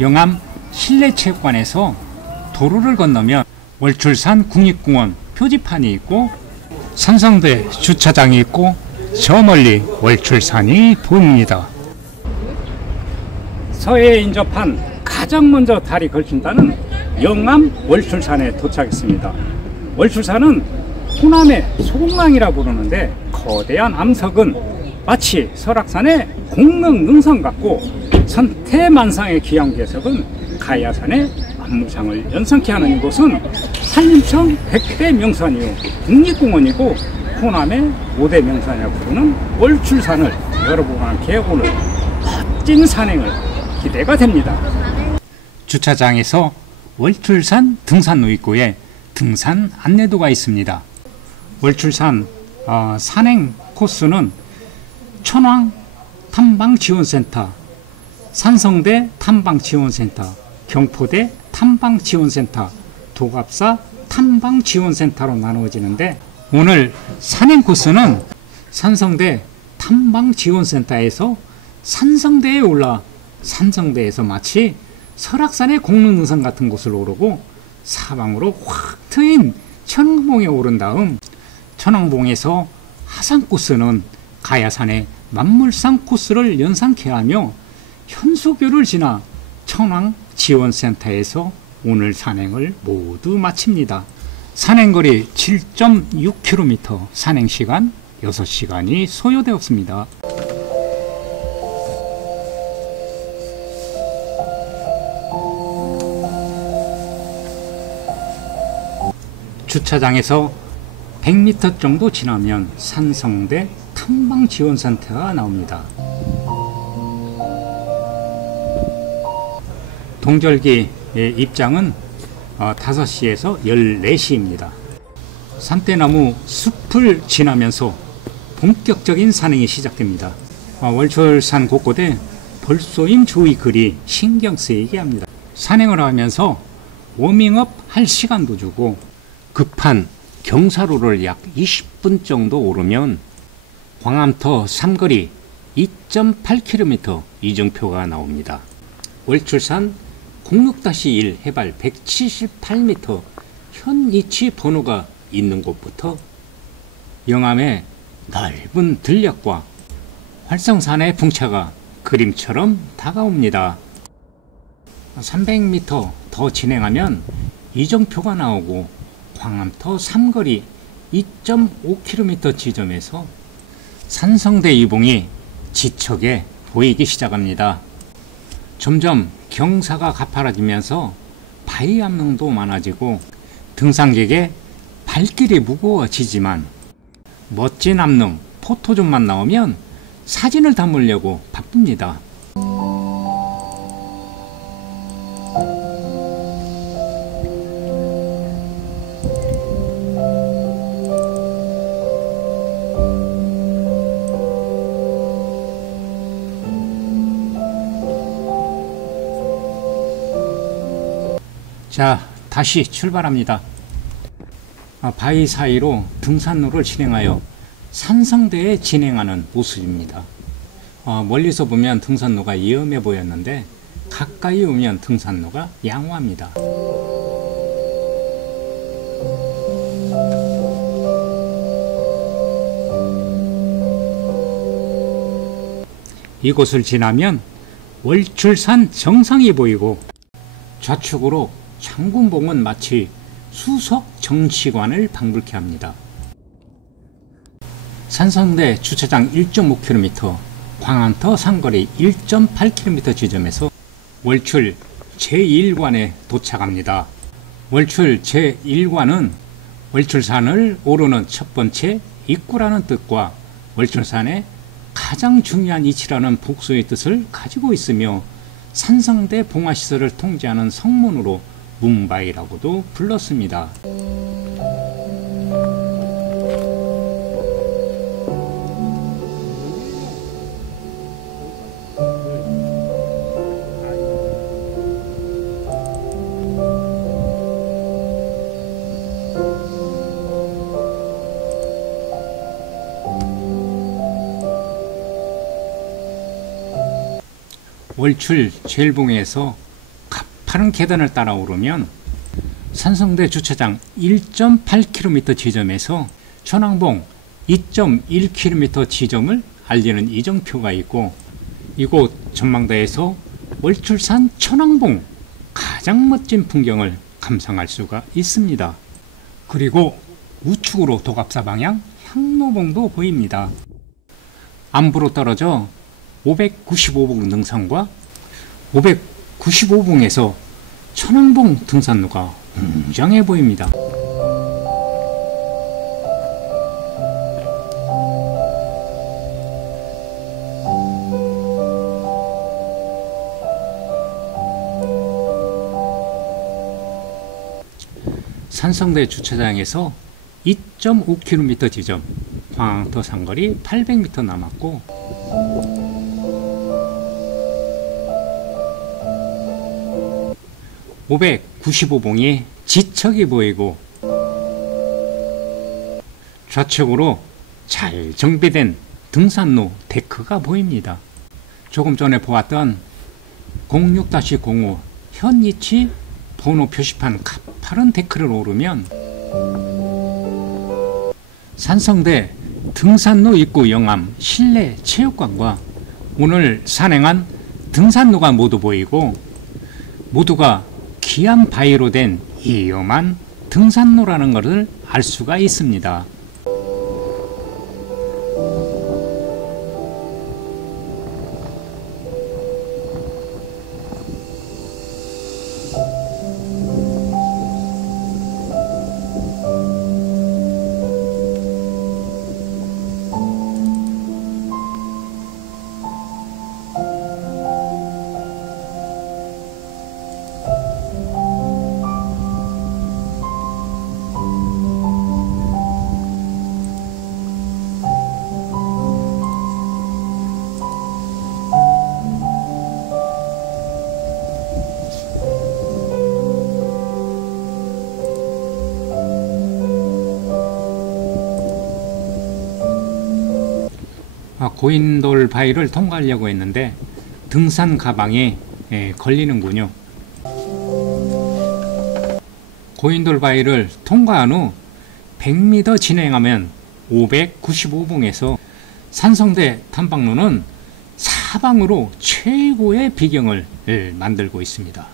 영암 실내체육관에서 도로를 건너면 월출산 국립공원 표지판이 있고 산성대 주차장이 있고 저 멀리 월출산이 보입니다. 서해에 인접한 가장 먼저 달이 걸친다는 영암 월출산에 도착했습니다. 월출산은 호남의 소공강이라 부르는데 거대한 암석은 마치 설악산의 공릉능선 같고 선태만상의 기암괴석은 가야산의 만무상을 연상케 하는 이곳은 산림청 100대 명산이요 국립공원이고 호남의 5대 명산이라고 부르는 월출산을 여러분과 함께 오늘 멋진 산행을 기대가 됩니다. 주차장에서 월출산 등산로 입구에 등산 안내도가 있습니다. 월출산 산행 코스는 천왕 탐방지원센터, 산성대 탐방지원센터, 경포대 탐방지원센터, 도갑사 탐방지원센터로 나누어지는데 오늘 산행 코스는 산성대 탐방지원센터에서 산성대에 올라 산성대에서 마치 설악산의 공릉능선 같은 곳을 오르고 사방으로 확 트인 천왕봉에 오른 다음 천왕봉에서 하산 코스는 가야산의 만물상 코스를 연상케 하며 현수교를 지나 천왕지원센터에서 오늘 산행을 모두 마칩니다. 산행거리 7.6km, 산행시간 6시간이 소요되었습니다. 주차장에서 100m 정도 지나면 산성대 탐방지원센터가 나옵니다. 동절기의 입장은 5시에서 14시입니다. 산대나무 숲을 지나면서 본격적인 산행이 시작됩니다. 월출산 곳곳에 벌쏘임 주의 글이 신경 쓰이게 합니다. 산행을 하면서 워밍업 할 시간도 주고 급한 경사로를 약 20분 정도 오르면 광암터 삼거리 2.8km 이정표가 나옵니다. 월출산 06-1 해발 178m 현 위치 번호가 있는 곳부터 영암의 넓은 들녘과 활성산의 풍차가 그림처럼 다가옵니다. 300m 더 진행하면 이정표가 나오고 광암터 삼거리 2.5km 지점에서 산성대 이봉이 지척에 보이기 시작합니다. 점점 경사가 가파라지면서 바위 암릉도 많아지고 등산객의 발길이 무거워지지만 멋진 암릉 포토존만 나오면 사진을 담으려고 바쁩니다. 자, 다시 출발합니다. 바위 사이로 등산로를 진행하여 산성대에 진행하는 모습입니다. 멀리서 보면 등산로가 위험해 보였는데 가까이 오면 등산로가 양호합니다. 이곳을 지나면 월출산 정상이 보이고 좌측으로 장군봉은 마치 수석 정치관을 방불케 합니다. 산성대 주차장 1.5km, 광암터 상거리 1.8km 지점에서 월출 제1관에 도착합니다. 월출 제1관은 월출산을 오르는 첫 번째 입구라는 뜻과 월출산의 가장 중요한 이치라는 복수의 뜻을 가지고 있으며 산성대 봉화시설을 통제하는 성문으로 문바이라고도 불렀습니다. 월출 제일봉에서 가파른 계단을 따라 오르면 산성대 주차장 1.8km 지점에서 천왕봉 2.1km 지점을 알리는 이정표가 있고, 이곳 전망대에서 월출산 천왕봉 가장 멋진 풍경을 감상할 수가 있습니다. 그리고 우측으로 도갑사 방향 향로봉도 보입니다. 안부로 떨어져 595봉 능선과 595봉에서 천왕봉 등산로가 웅장해 보입니다. 산성대 주차장에서 2.5km 지점 광안터 상거리 800m 남았고, (595봉이) 지척이 보이고 좌측으로 잘 정비된 등산로 데크가 보입니다. 조금 전에 보았던 06-05 현위치 번호 표시판 가파른 데크를 오르면 산성대 등산로 입구 영암 실내 체육관과 오늘 산행한 등산로가 모두 보이고, 모두가 기암 바위로 된 위험한 등산로라는 것을 알 수가 있습니다. 고인돌 바위를 통과하려고 했는데 등산 가방에 걸리는군요. 고인돌 바위를 통과한 후 100m 진행하면 595봉에서 산성대 탐방로는 사방으로 최고의 비경을 만들고 있습니다.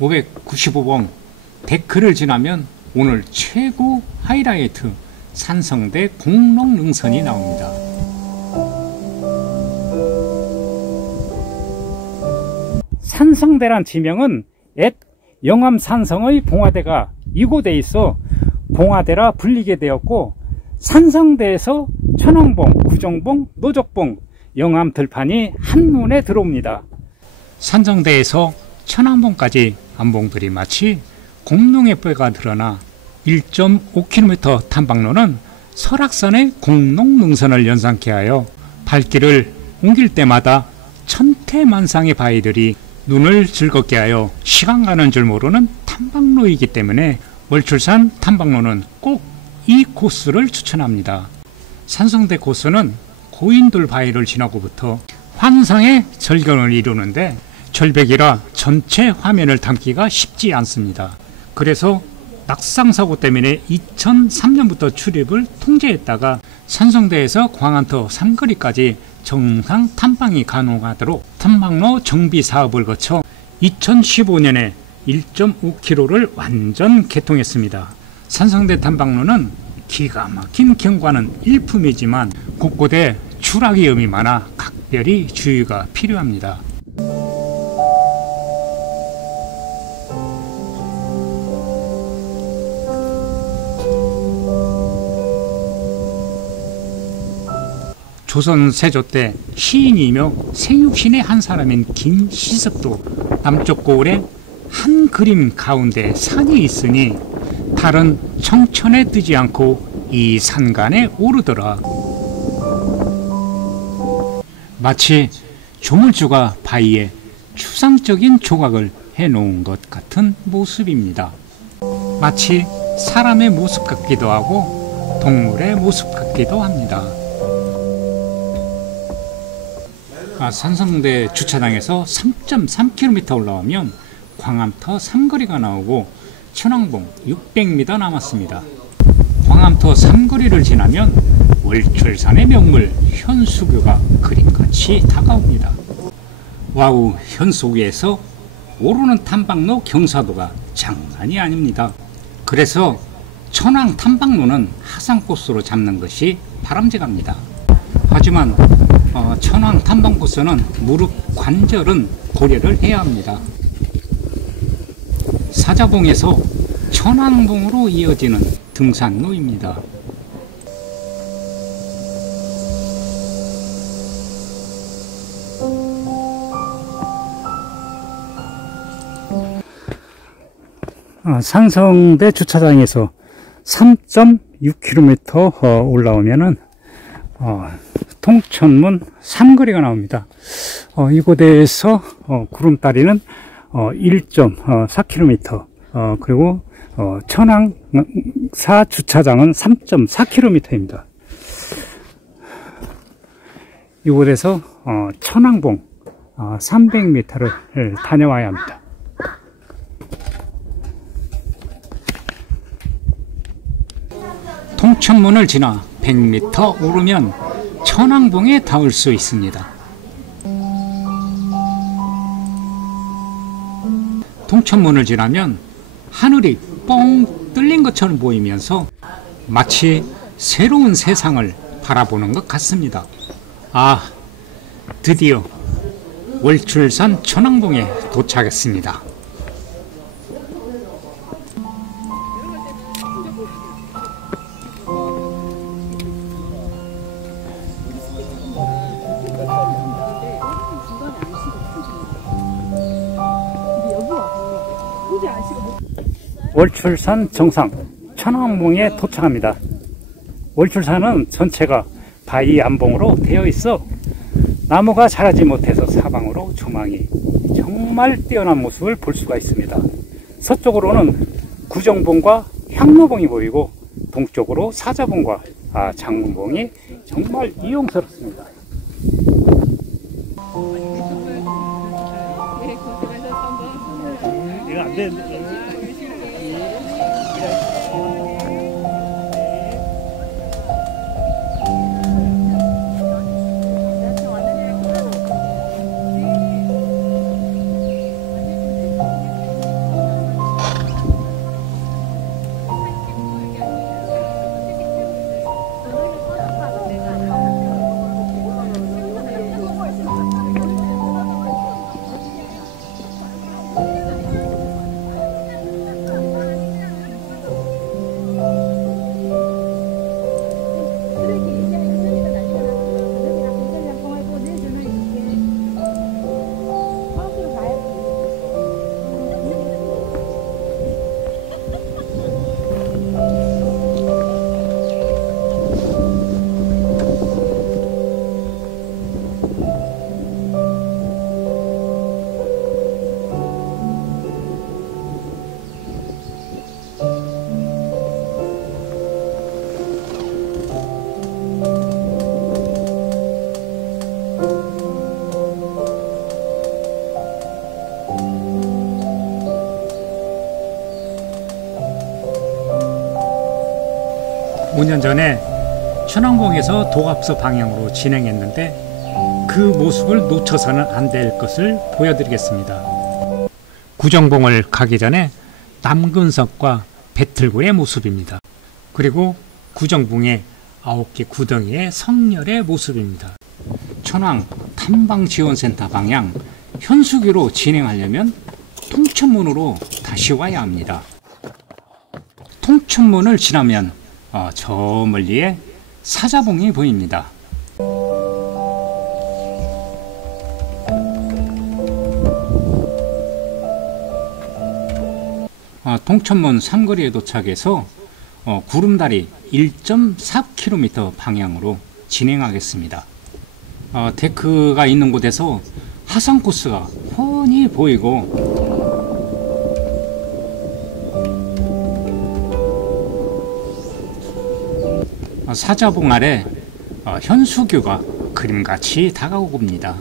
(595봉) 데크를 지나면 오늘 최고 하이라이트 산성대 공록능선이 나옵니다. 산성대란 지명은 옛 영암 산성의 봉화대가 이곳에 있어 봉화대라 불리게 되었고, 산성대에서 천왕봉, 구정봉, 노적봉, 영암 들판이 한눈에 들어옵니다. 산성대에서 천왕봉까지 안봉들이 마치 공룡의 뼈가 드러나 1.5km 탐방로는 설악산의 공록능선을 연상케 하여 발길을 옮길 때마다 천태만상의 바위들이 눈을 즐겁게 하여 시간 가는 줄 모르는 탐방로이기 때문에 월출산 탐방로는 꼭 이 코스를 추천합니다. 산성대 코스는 고인돌 바위를 지나고부터 환상의 절경을 이루는데 절벽이라 전체 화면을 담기가 쉽지 않습니다. 그래서 낙상사고 때문에 2003년부터 출입을 통제했다가 산성대에서 광안터 삼거리까지 정상 탐방이 가능하도록 탐방로 정비 사업을 거쳐 2015년에 1.5km를 완전 개통했습니다. 산성대 탐방로는 기가 막힌 경관은 일품이지만 곳곳에 추락 위험이 많아 각별히 주의가 필요합니다. 조선 세조 때 시인이며 생육신의 한 사람인 김시섭도 남쪽 고을에 한 그림 가운데 산이 있으니 달은 청천에 뜨지 않고 이 산간에 오르더라. 마치 조물주가 바위에 추상적인 조각을 해놓은 것 같은 모습입니다. 마치 사람의 모습 같기도 하고 동물의 모습 같기도 합니다. 산성대 주차장에서 3.3km 올라오면 광암터 삼거리가 나오고 천왕봉 600m 남았습니다. 광암터 삼거리를 지나면 월출산의 명물 현수교가 그림같이 다가옵니다. 와우, 현수교에서 오르는 탐방로 경사도가 장난이 아닙니다. 그래서 천왕 탐방로는 하산코스로 잡는 것이 바람직합니다. 하지만 천왕 탐방 코스는 무릎 관절은 고려를 해야 합니다. 사자봉에서 천왕봉으로 이어지는 등산로입니다. 산성대 주차장에서 3.6km 올라오면은 통천문 삼거리가 나옵니다. 이곳에서 구름다리는 1.4km, 그리고 천왕사 주차장은 3.4km입니다. 이곳에서 천왕봉 300m를 다녀와야 합니다. 통천문을 지나 100m 오르면 천왕봉에 닿을 수 있습니다. 통천문을 지나면 하늘이 뻥 뚫린 것처럼 보이면서 마치 새로운 세상을 바라보는 것 같습니다. 드디어 월출산 천왕봉에 도착했습니다. 월출산 정상 천왕봉에 도착합니다. 월출산은 전체가 바위 암봉으로 되어 있어 나무가 자라지 못해서 사방으로 조망이 정말 뛰어난 모습을 볼 수가 있습니다. 서쪽으로는 구정봉과 향로봉이 보이고 동쪽으로 사자봉과 장문봉이 정말 이용스럽습니다. 이거 안 되는데. 오 년 전에 천왕봉에서 도갑서 방향으로 진행했는데 그 모습을 놓쳐서는 안 될 것을 보여드리겠습니다. 구정봉을 가기 전에 남근석과 배틀굴의 모습입니다. 그리고 구정봉의 9개 구덩이의 성렬의 모습입니다. 천왕 탐방지원센터 방향 현수교로 진행하려면 통천문으로 다시 와야 합니다. 통천문을 지나면 저 멀리에 사자봉이 보입니다. 통천문 삼거리에 도착해서 구름다리 1.4km 방향으로 진행하겠습니다. 데크가 있는 곳에서 하산 코스가 훤히 보이고 사자봉 아래 현수교가 그림같이 다가오고 옵니다.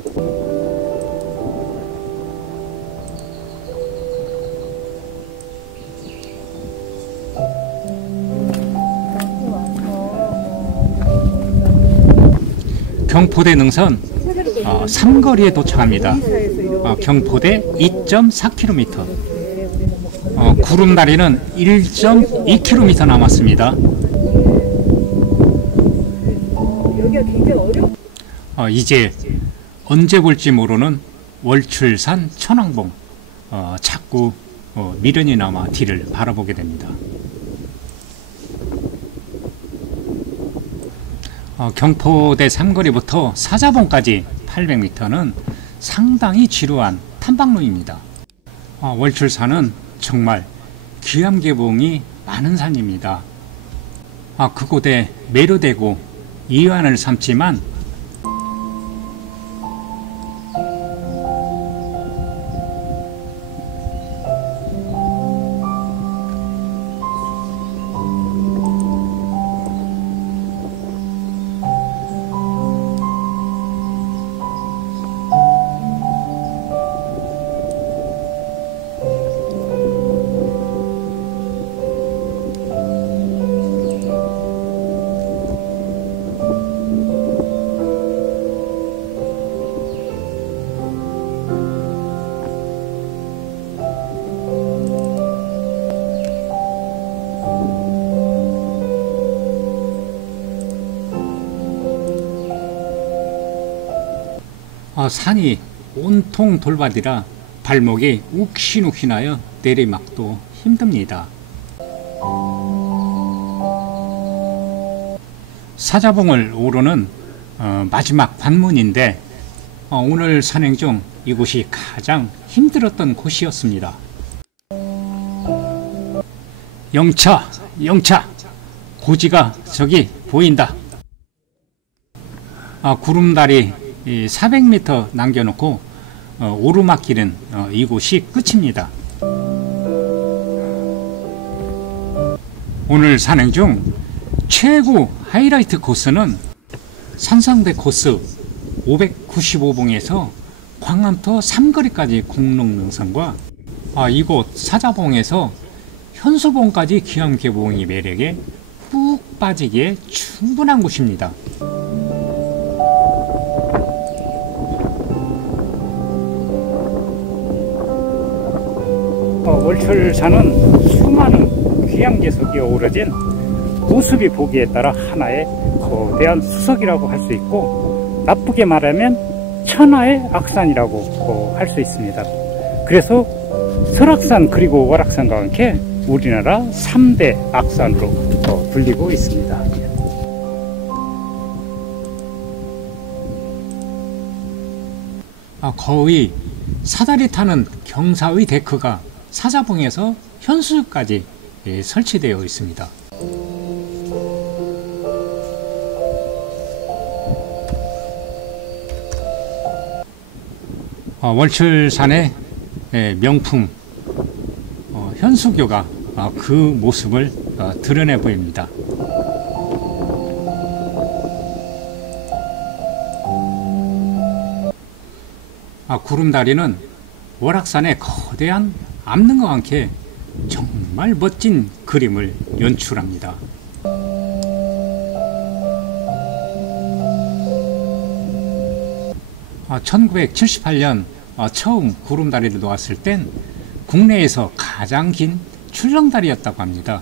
경포대 능선 삼거리에 도착합니다. 경포대 2.4km, 구름다리는 1.2km 남았습니다. 이제 언제 볼지 모르는 월출산 천왕봉, 자꾸 미련이 남아 뒤를 바라보게 됩니다. 경포대 삼거리부터 사자봉까지 800m는 상당히 지루한 탐방로입니다. 월출산은 정말 귀암계봉이 많은 산입니다. 그곳에 매료되고 이완을 삼지만 산이 온통 돌밭이라 발목이 욱신욱신하여 내리막도 힘듭니다. 사자봉을 오르는 마지막 관문인데 오늘 산행 중 이곳이 가장 힘들었던 곳이었습니다. 영차, 영차, 고지가 저기 보인다. 구름다리 400m 남겨놓고 오르막길은 이곳이 끝입니다. 오늘 산행 중 최고 하이라이트 코스는 산상대 코스 595봉에서 광암터 삼거리까지 공릉능선과 이곳 사자봉에서 현수봉까지 귀암계봉의 매력에 푹 빠지기에 충분한 곳입니다. 월출산은 수많은 귀암괴석이 어우러진 모습이 보기에 따라 하나의 거대한 수석이라고 할 수 있고, 나쁘게 말하면 천하의 악산이라고 할 수 있습니다. 그래서 설악산 그리고 월악산과 함께 우리나라 3대 악산으로 불리고 있습니다. 거의 사다리 타는 경사의 데크가 사자봉에서 현수까지 설치되어 있습니다. 월출산의 명품 현수교가 그 모습을 드러내 보입니다. 구름다리는 월악산의 거대한 암릉과 함께 정말 멋진 그림을 연출합니다. 아, 1978년 처음 구름다리를 놓았을 땐 국내에서 가장 긴 출렁다리였다고 합니다.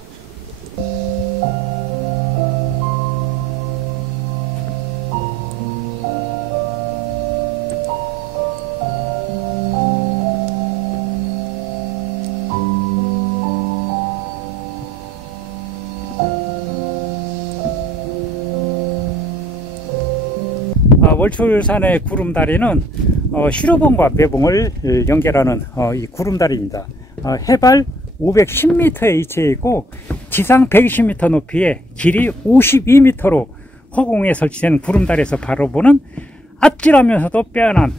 월출산의 구름다리는 시로봉과 매봉을 연결하는 이 구름다리입니다. 해발 510m에 위치해 있고 지상 120m 높이에 길이 52m로 허공에 설치된 구름다리에서 바라보는 아찔하면서도 빼어난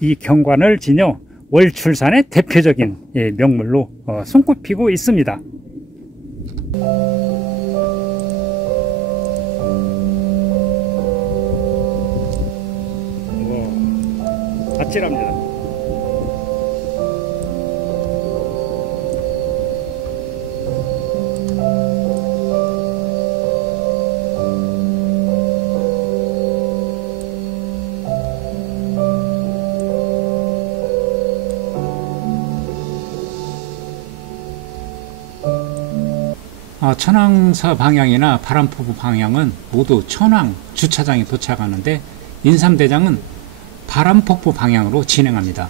이 경관을 지녀 월출산의 대표적인 명물로 손꼽히고 있습니다. 아찔합니다. 천왕서 방향이나 바람포구 방향은 모두 천왕 주차장에 도착하는데 인삼대장은 바람폭포 방향으로 진행합니다.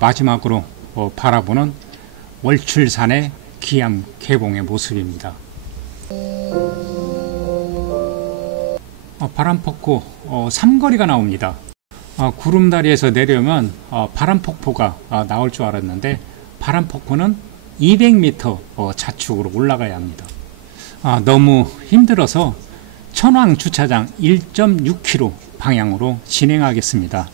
마지막으로 바라보는 월출산의 기암 개봉의 모습입니다. 바람폭포 삼거리가 나옵니다. 구름다리에서 내려오면 바람폭포가 나올 줄 알았는데 바람폭포는 200m 좌측으로 올라가야 합니다. 너무 힘들어서 천왕 주차장 1.6km 방향으로 진행하겠습니다.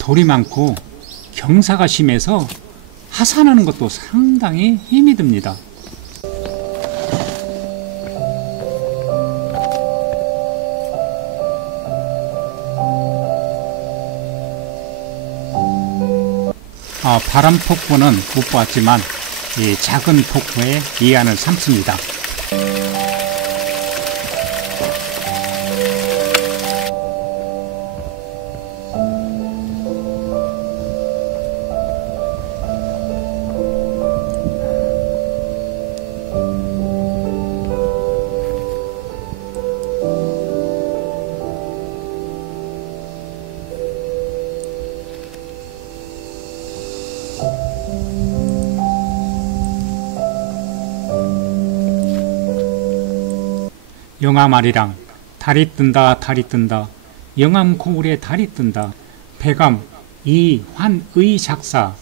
돌이 많고 경사가 심해서 하산하는 것도 상당히 힘이 듭니다. 바람폭포는 못 보았지만 이 작은 폭포에 이안을 삼습니다. 영암아리랑 달이 뜬다 달이 뜬다 영암 고을에 달이 뜬다 배감 이환의 작사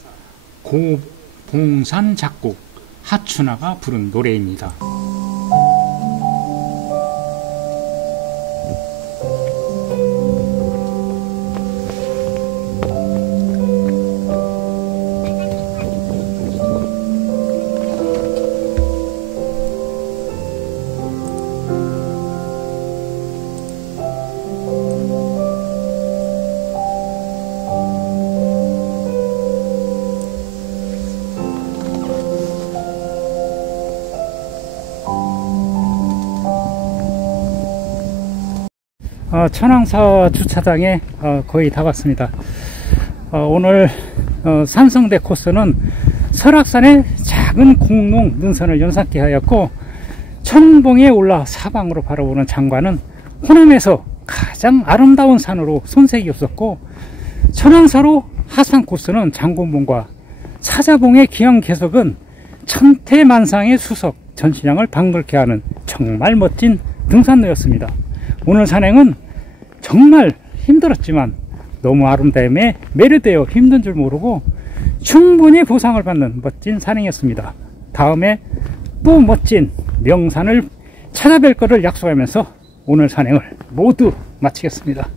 고봉산 작곡 하춘아가 부른 노래입니다. 천왕사 주차장에 거의 다 왔습니다. 오늘 산성대 코스는 설악산의 작은 공농 능선을 연상케 하였고 천봉에 올라 사방으로 바라보는 장관은 호남에서 가장 아름다운 산으로 손색이 없었고 천왕사로 하산 코스는 장군봉과 사자봉의 기왕 개석은 천태만상의 수석 전시장을 방불케 하는 정말 멋진 등산로였습니다. 오늘 산행은 정말 힘들었지만 너무 아름다움에 매료되어 힘든 줄 모르고 충분히 보상을 받는 멋진 산행이었습니다. 다음에 또 멋진 명산을 찾아뵐 것을 약속하면서 오늘 산행을 모두 마치겠습니다.